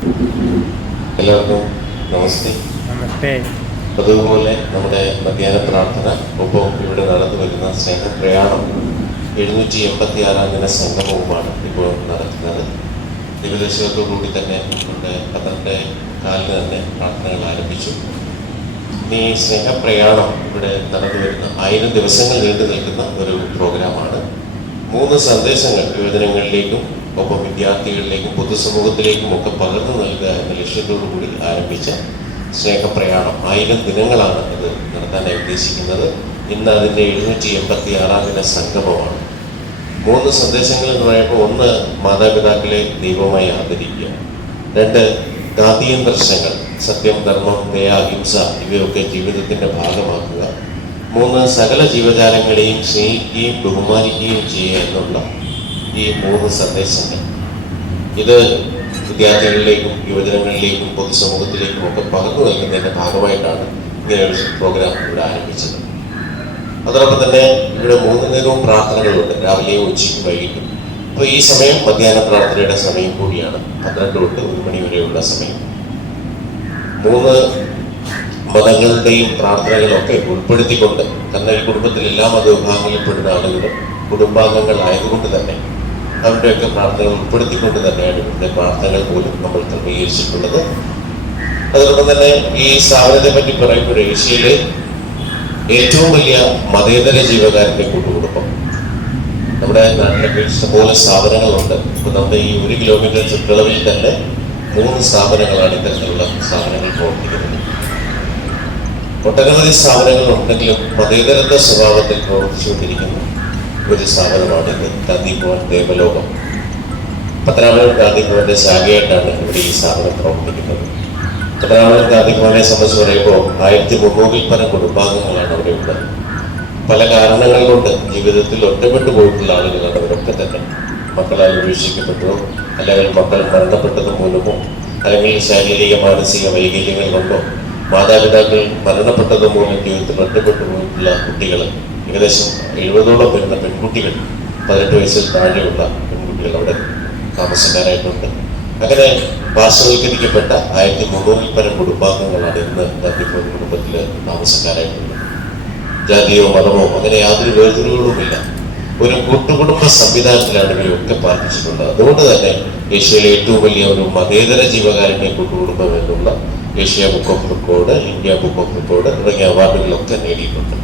എല്ലാവർക്കും നമസ്തേ. നമസ്തേ. അതുപോലെ നമ്മുടെ മധ്യാഹ്ന പ്രാർത്ഥന ഒപ്പം ഇവിടെ നടന്നു വരുന്ന സ്നേഹപ്രയാണം 786 ദിന സംഗമവുമാണ് ഇപ്പോൾ നടത്തുന്നത്. ദിവദേശത്തോടുകൂടി തന്നെ നമ്മുടെ 12 തന്നെ പ്രാർത്ഥനകൾ ആരംഭിച്ചു. ഈ സ്നേഹപ്രയാണം ഇവിടെ നടന്നു വരുന്ന 1000 ദിവസങ്ങൾ നീണ്ടു നിൽക്കുന്ന ഒരു പ്രോഗ്രാമാണ്. 3 സന്ദേശങ്ങൾ യുവജനങ്ങളിലേക്കും ഒപ്പം വിദ്യാർത്ഥികളിലേക്കും പൊതുസമൂഹത്തിലേക്കും ഒക്കെ പകർന്നു നൽകുക എന്ന ലക്ഷ്യത്തോടു കൂടി ആരംഭിച്ച സ്നേഹപ്രയാണം 1000 ദിനങ്ങളാണ് അത് നടത്താനായി ഉദ്ദേശിക്കുന്നത്. ഇന്ന് അതിൻ്റെ 786 ദിന സംഗമമാണ്. 3 സന്ദേശങ്ങൾ എന്ന് പറയുമ്പോൾ 1 മാതാപിതാക്കളെ ദൈവമായി ആദരിക്കുക, 2 ഗാന്ധിയൻ ദർശനങ്ങൾ സത്യം, ധർമ്മം, ദയ, അഹിംസ ഇവയൊക്കെ ജീവിതത്തിൻ്റെ ഭാഗമാക്കുക, 3 സകല ജീവജാലങ്ങളെയും സ്നേഹിക്കുകയും ബഹുമാനിക്കുകയും ചെയ്യുക എന്നുള്ള ഈ 3 സന്ദേശങ്ങൾ ഇത് വിദ്യാർത്ഥികളിലേക്കും യുവജനങ്ങളിലേക്കും പൊതുസമൂഹത്തിലേക്കും ഒക്കെ പകർന്നു നൽകുന്നതിൻ്റെ ഭാഗമായിട്ടാണ് ഇങ്ങനെ ഒരു പ്രോഗ്രാം ഇവിടെ ആരംഭിച്ചത്. അതോടൊപ്പം തന്നെ ഇവിടെ 3 നേരവും പ്രാർത്ഥനകളുണ്ട്, രാവിലെയും ഉച്ചയ്ക്കും വൈകിട്ടും. അപ്പോൾ ഈ സമയം മധ്യാഹ്ന പ്രാർത്ഥനയുടെ സമയം കൂടിയാണ്, 12 തൊട്ട് 1 മണി വരെയുള്ള സമയം. 3 മതങ്ങളുടെയും പ്രാർത്ഥനകളൊക്കെ ഉൾപ്പെടുത്തിക്കൊണ്ട്, കാരണം ഈ കുടുംബത്തിൽ എല്ലാ മതവിഭാഗങ്ങളിൽ പെടുന്ന ആളുകളും കുടുംബാംഗങ്ങളായതുകൊണ്ട് തന്നെ അവരുടെയൊക്കെ പ്രാർത്ഥനകൾ ഉൾപ്പെടുത്തിക്കൊണ്ട് തന്നെയാണ് ഇവിടുത്തെ പ്രാർത്ഥനകൾ പോലും നമ്മൾ ക്രമീകരിച്ചിട്ടുള്ളത്. അതോടൊപ്പം തന്നെ ഈ സ്ഥാപനത്തെ പറ്റി പറയുമ്പോൾ ഏഷ്യയിലെ ഏറ്റവും വലിയ മതേതര ജീവകാരുടെ കൂട്ടുകുടുംബം. നമ്മുടെ നാട്ടിലൊക്കെ ഇഷ്ടംപോലെ സ്ഥാപനങ്ങളുണ്ട്. ഇപ്പോൾ നമ്മുടെ ഈ 1 കിലോമീറ്റർ ചുറ്റളവിൽ തന്നെ 3 സ്ഥാപനങ്ങളാണ് ഇത്തരത്തിലുള്ള സ്ഥാപനങ്ങൾ പ്രവർത്തിക്കുന്നത്. ഒട്ടനവധി സ്ഥാപനങ്ങൾ ഉണ്ടെങ്കിലും മതേതരത്വ സ്വഭാവത്തിൽ പ്രവർത്തിച്ചുകൊണ്ടിരിക്കുന്നു ഒരു സ്ഥാപനമാണിത് ഗാന്ധി ഭവൻ ദേവലോകം. പത്തനാപുരം ഗാന്ധി ഭവന്റെ ശാഖയായിട്ടാണ് ഇവിടെ ഈ സ്ഥാപനം പ്രവർത്തിക്കുന്നത്. പത്തനാപുരം ഗാന്ധി ഭവനെ സംബന്ധിച്ച് പറയുമ്പോൾ 1300-ൽ പരം കുടുംബാംഗങ്ങളാണ് അവിടെ ഉള്ളത്. പല കാരണങ്ങൾ കൊണ്ട് ജീവിതത്തിൽ ഒറ്റപ്പെട്ടു പോയിട്ടുള്ള ആളുകളാണ് അവരൊക്കെ തന്നെ. മക്കളാൽ ഉപേക്ഷിക്കപ്പെട്ടോ, അല്ലെങ്കിൽ മക്കൾ മരണപ്പെട്ടത് മൂലമോ, അല്ലെങ്കിൽ ശാരീരിക മാനസിക വൈകല്യങ്ങൾ കൊണ്ടോ, മാതാപിതാക്കൾ മരണപ്പെട്ടത് മൂലം ജീവിതത്തിൽ ഒറ്റപ്പെട്ടു പോയിട്ടുള്ള കുട്ടികൾ, ഏകദേശം 70ഓളം വരുന്ന പെൺകുട്ടികൾ, 18 വയസ്സിൽ താഴെയുള്ള പെൺകുട്ടികൾ അവിടെ താമസക്കാരായിട്ടുണ്ട്. അങ്ങനെ പാർശ്വവൽക്കരിക്കപ്പെട്ട 1300-ൽ പരം കുടുംബാംഗങ്ങളാണ് ഇന്ന് ഗാന്ധിഭവൻ കുടുംബത്തിൽ താമസക്കാരായിട്ടുള്ളത്. ജാതിയോ മതമോ അങ്ങനെ യാതൊരു വേർതിരിവുകളുമില്ല. ഒരു കൂട്ടുകുടുംബ സംവിധാനത്തിലാണ് ഇവരൊക്കെ പാർപ്പിച്ചിട്ടുള്ളത്. അതുകൊണ്ട് തന്നെ ഏഷ്യയിലെ ഏറ്റവും വലിയ ഒരു മതേതര ജീവകാരുണ്യ കൂട്ടുകുടുംബം എന്നുള്ള Asia book of record, India book of record തുടങ്ങിയ അവാർഡുകളൊക്കെ നേടിയിട്ടുണ്ട്.